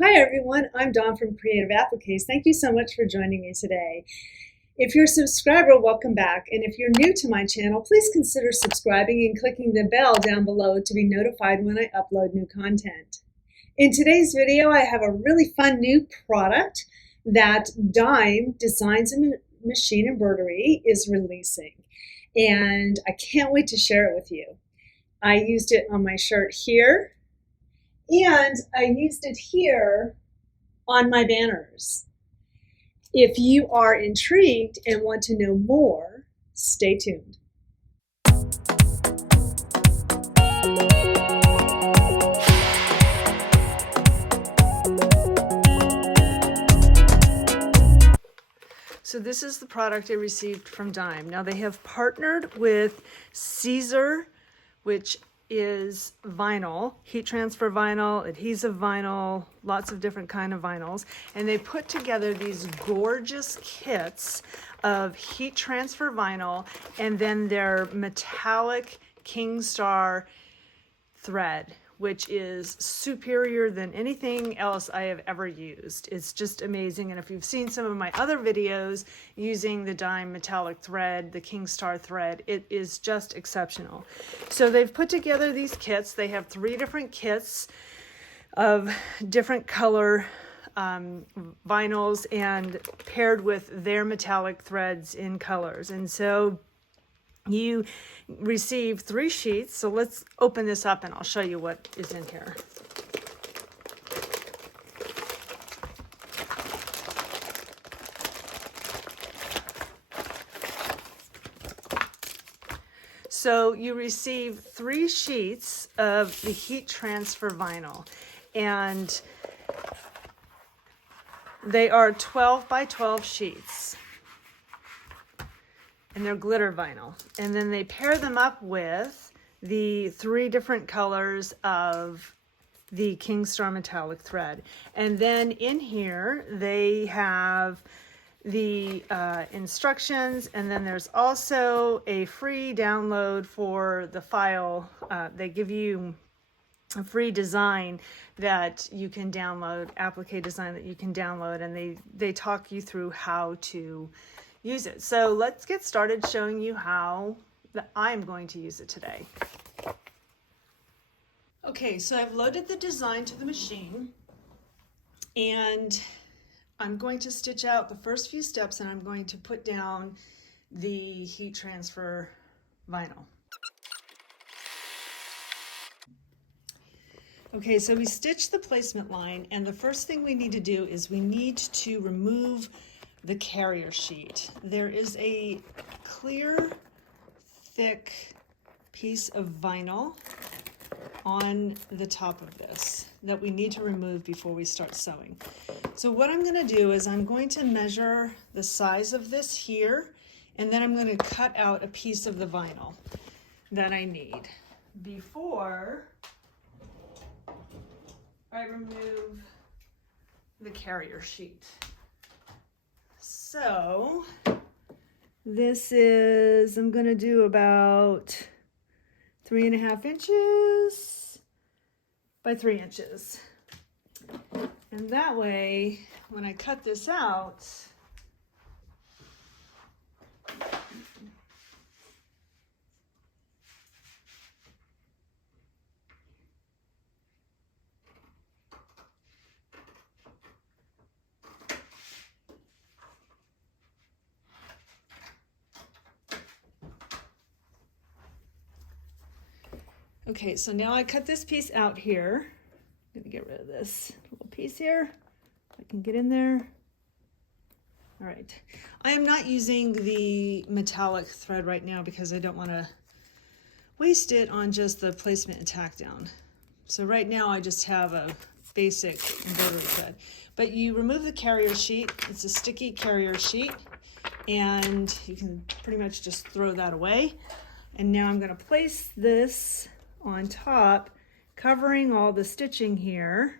Hi everyone, I'm Dawn from Creative Appliques. Thank you so much for joining me today. If you're a subscriber, welcome back. And if you're new to my channel, please consider subscribing and clicking the bell down below to be notified when I upload new content. In today's video, I have a really fun new product that Dime Designs and Machine Embroidery is releasing. And I can't wait to share it with you. I used it on my shirt here, and I used it here on my banners. If you are intrigued and want to know more, stay tuned. So this is the product I received from Dime. Now they have partnered with Caesar, which is vinyl, heat transfer vinyl, adhesive vinyl, lots of different kind of vinyls. And they put together these gorgeous kits of heat transfer vinyl and then their metallic Kingstar thread, which is superior than anything else I have ever used. It's just amazing. And if you've seen some of my other videos using the Dime metallic thread, the Kingstar thread, it is just exceptional. So they've put together these kits. They have 3 different kits of different color vinyls and paired with their metallic threads in colors. And so you receive 3 sheets. So let's open this up and I'll show you what is in here. So you receive 3 sheets of the heat transfer vinyl, and they are 12 by 12 sheets. And they're glitter vinyl. And then they pair them up with the 3 different colors of the Kingstar metallic thread. And then in here, they have the instructions, and then there's also a free download for the file. They give you a free design that you can download, applique design that you can download, and they talk you through how to use it. So let's get started showing you how I'm going to use it today. Okay, so I've loaded the design to the machine, and I'm going to stitch out the first few steps, and I'm going to put down the heat transfer vinyl. Okay, so we stitched the placement line, and the first thing we need to do is we need to remove the carrier sheet. There is a clear, thick piece of vinyl on the top of this that we need to remove before we start sewing. So what I'm going to do is I'm going to measure the size of this here, and then I'm going to cut out a piece of the vinyl that I need before I remove the carrier sheet. So this is, I'm going to do about 3.5 inches by 3 inches. And that way, when I cut this out, okay, so now I cut this piece out here. I'm gonna get rid of this little piece here. If I can get in there. All right. I am not using the metallic thread right now because I don't want to waste it on just the placement and tack down. So right now I just have a basic embroidery thread. But you remove the carrier sheet. It's a sticky carrier sheet, and you can pretty much just throw that away. And now I'm going to place this on top, covering all the stitching here,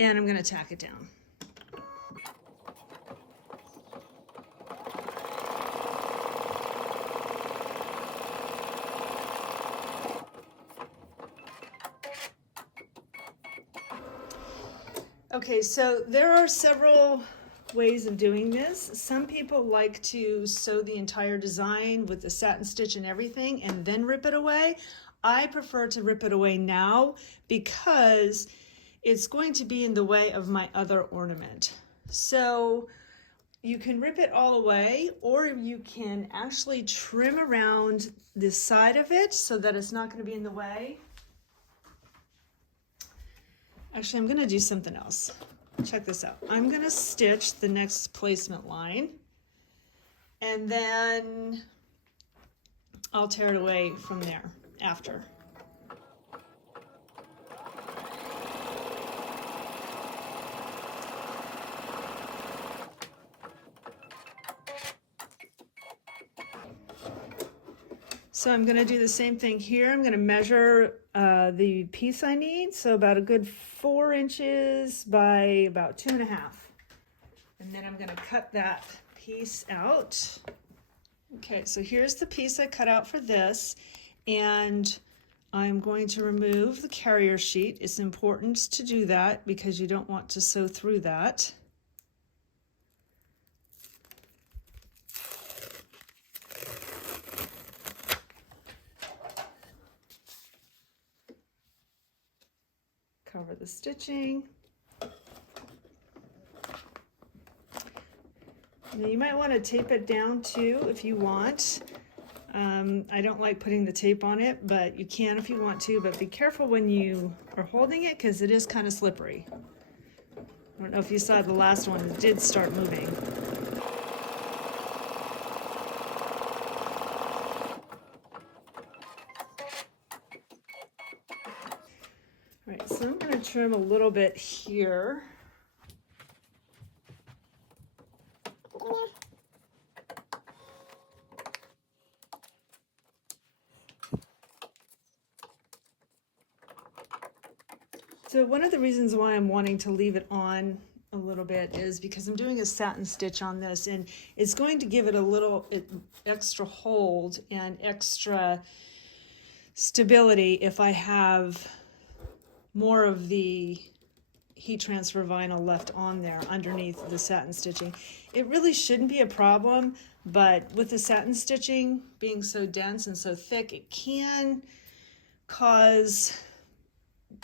and I'm going to tack it down. Okay, so there are several ways of doing this. Some people like to sew the entire design with the satin stitch and everything and then rip it away. I prefer to rip it away now because it's going to be in the way of my other ornament. So you can rip it all away, or you can actually trim around the side of it so that it's not going to be in the way. Actually, I'm going to do something else. Check this out. I'm going to stitch the next placement line, and then I'll tear it away from there after. So I'm going to do the same thing here. I'm going to measure the piece I need, so about a good 4 inches by about 2.5. And then I'm going to cut that piece out. Okay, so here's the piece I cut out for this, and I'm going to remove the carrier sheet. It's important to do that because you don't want to sew through that. Cover the stitching. Now you might want to tape it down too if you want. I don't like putting the tape on it, but you can if you want to, but be careful when you are holding it because it is kind of slippery. I don't know if you saw the last one, it did start moving. All right, so I'm going to trim a little bit here. So one of the reasons why I'm wanting to leave it on a little bit is because I'm doing a satin stitch on this, and it's going to give it a little extra hold and extra stability if I have more of the heat transfer vinyl left on there underneath the satin stitching. It really shouldn't be a problem, but with the satin stitching being so dense and so thick, it can cause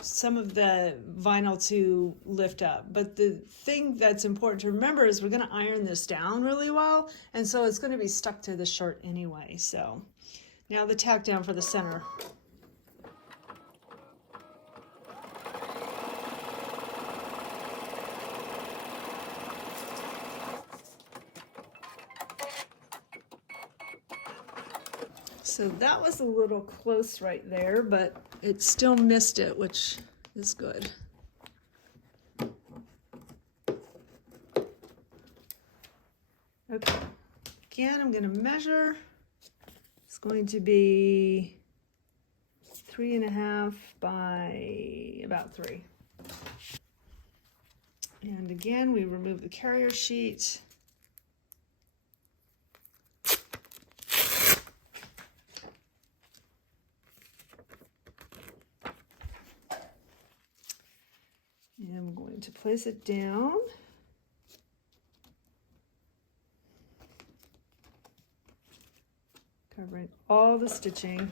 some of the vinyl to lift up. But the thing that's important to remember is we're going to iron this down really well, and so it's going to be stuck to the shirt anyway. So now the tack down for the center. So that was a little close right there, but it still missed it, which is good. Okay, again, I'm going to measure. It's going to be 3.5 by about 3. And again, we remove the carrier sheet. And I'm going to place it down. Covering all the stitching.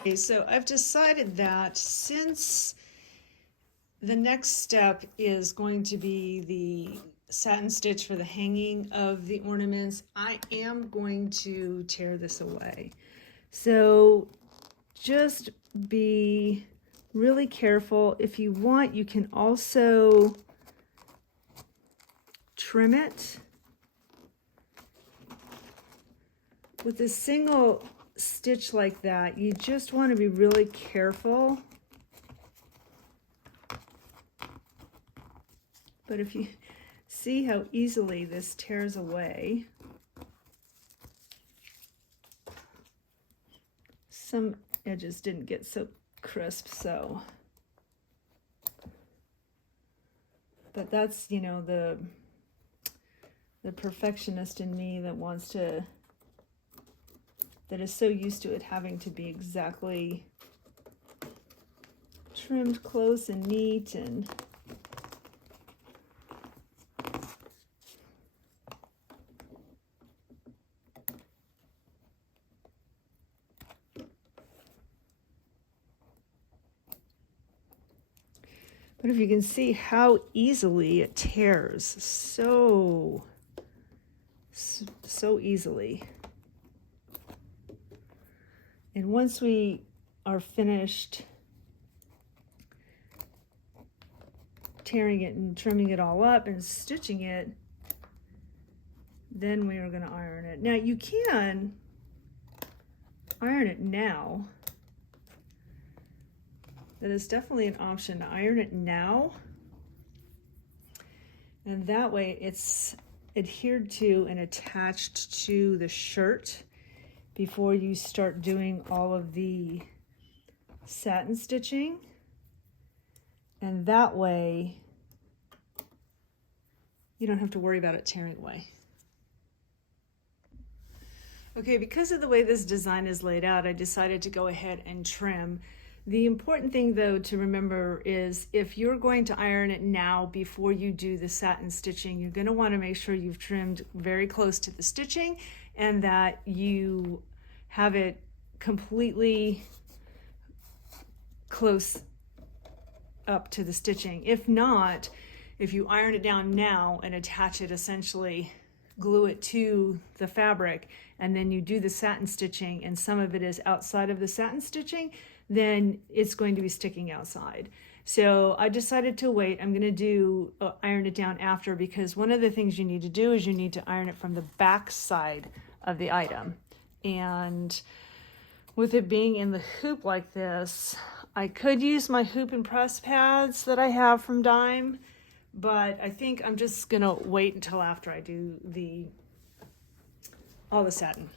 Okay, so I've decided that since the next step is going to be the satin stitch for the hanging of the ornaments, I am going to tear this away. So just be really careful. If you want, you can also trim it. With a single stitch like that, you just want to be really careful. But if you see how easily this tears away, some edges didn't get so crisp, but that's, you know, the the perfectionist in me that wants to, that is so used to it having to be exactly trimmed close and neat. And but if you can see how easily it tears, so easily. And once we are finished tearing it and trimming it all up and stitching it, then we are going to iron it. Now you can iron it now. That is definitely an option, to iron it now. And that way it's adhered to and attached to the shirt before you start doing all of the satin stitching. And that way you don't have to worry about it tearing away. Okay, because of the way this design is laid out, I decided to go ahead and trim. The important thing though to remember is if you're going to iron it now before you do the satin stitching, you're going to want to make sure you've trimmed very close to the stitching and that you have it completely close up to the stitching. If not, if you iron it down now and attach it, essentially glue it to the fabric, and then you do the satin stitching and some of it is outside of the satin stitching, then it's going to be sticking outside. So I decided to wait. I'm going to do iron it down after, because one of the things you need to do is you need to iron it from the back side of the item. And with it being in the hoop like this, I could use my hoop and press pads that I have from Dime, but I think I'm just going to wait until after I do all the satin.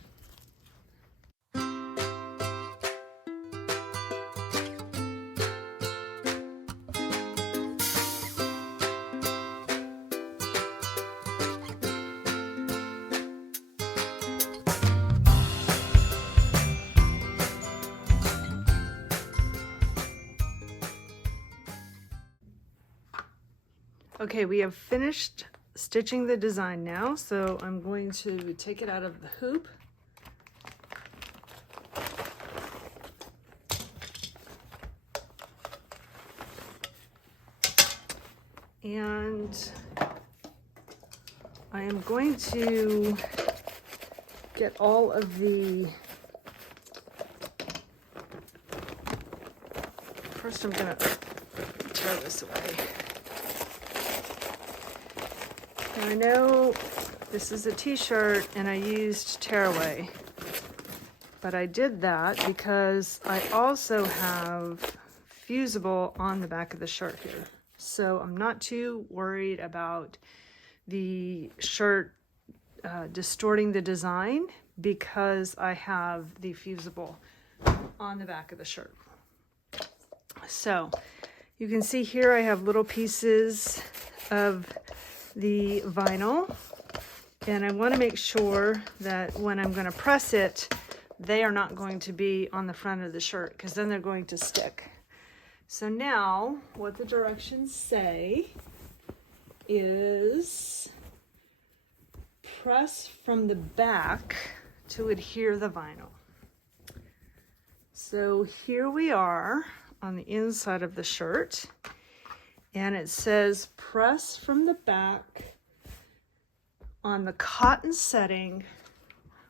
Okay, we have finished stitching the design now, so I'm going to take it out of the hoop. And I am going to get all of the, first I'm going to throw this away. Now I know this is a t-shirt and I used tearaway, but I did that because I also have fusible on the back of the shirt here. So I'm not too worried about the shirt distorting the design because I have the fusible on the back of the shirt. So you can see here I have little pieces of the vinyl, and I want to make sure that when I'm going to press it, they are not going to be on the front of the shirt, because then they're going to stick. So now what the directions say is press from the back to adhere the vinyl. So here we are on the inside of the shirt, and it says press from the back on the cotton setting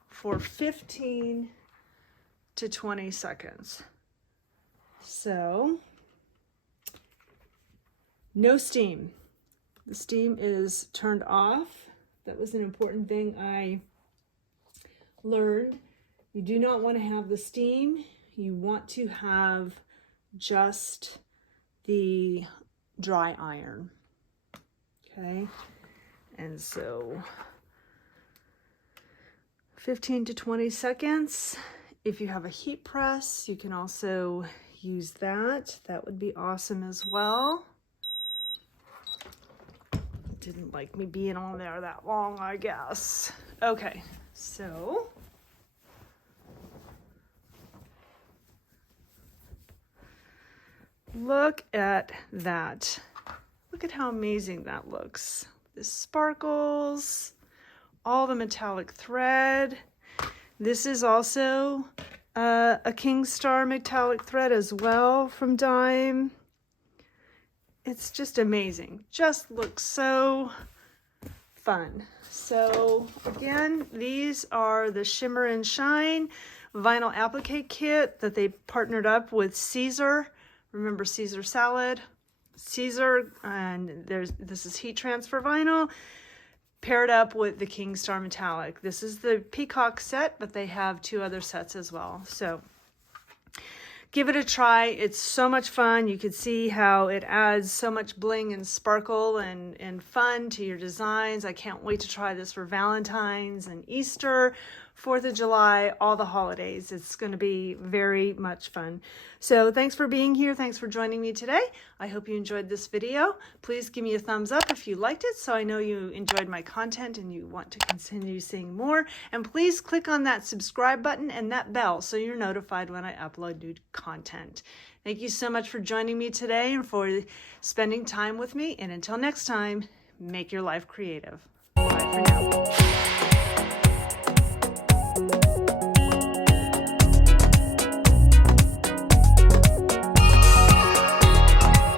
for 15 to 20 seconds. So no steam. The steam is turned off. That was an important thing I learned. You do not want to have the steam. You want to have just the dry iron. Okay, and so 15 to 20 seconds. If you have a heat press, you can also use that. That would be awesome as well. didn't like me being on there that long, I guess. Okay, so look at that. Look at how amazing that looks. The sparkles, all the metallic thread. This is also a King Star metallic thread as well from Dime. It's just amazing. Just looks so fun. So again, these are the Shimmer and Shine vinyl applique kit that they partnered up with Caesar. Remember Caesar salad? Caesar, and this is heat transfer vinyl paired up with the King Star metallic. This is the peacock set, but they have 2 other sets as well. So give it a try. It's so much fun. You can see how it adds so much bling and sparkle and fun to your designs. I can't wait to try this for Valentine's and Easter, 4th of July, all the holidays. It's going to be very much fun. So thanks for being here. Thanks for joining me today. I hope you enjoyed this video. Please give me a thumbs up if you liked it, so I know you enjoyed my content and you want to continue seeing more. And please click on that subscribe button and that bell so you're notified when I upload new content. Thank you so much for joining me today and for spending time with me. And until next time, make your life creative. Bye for now.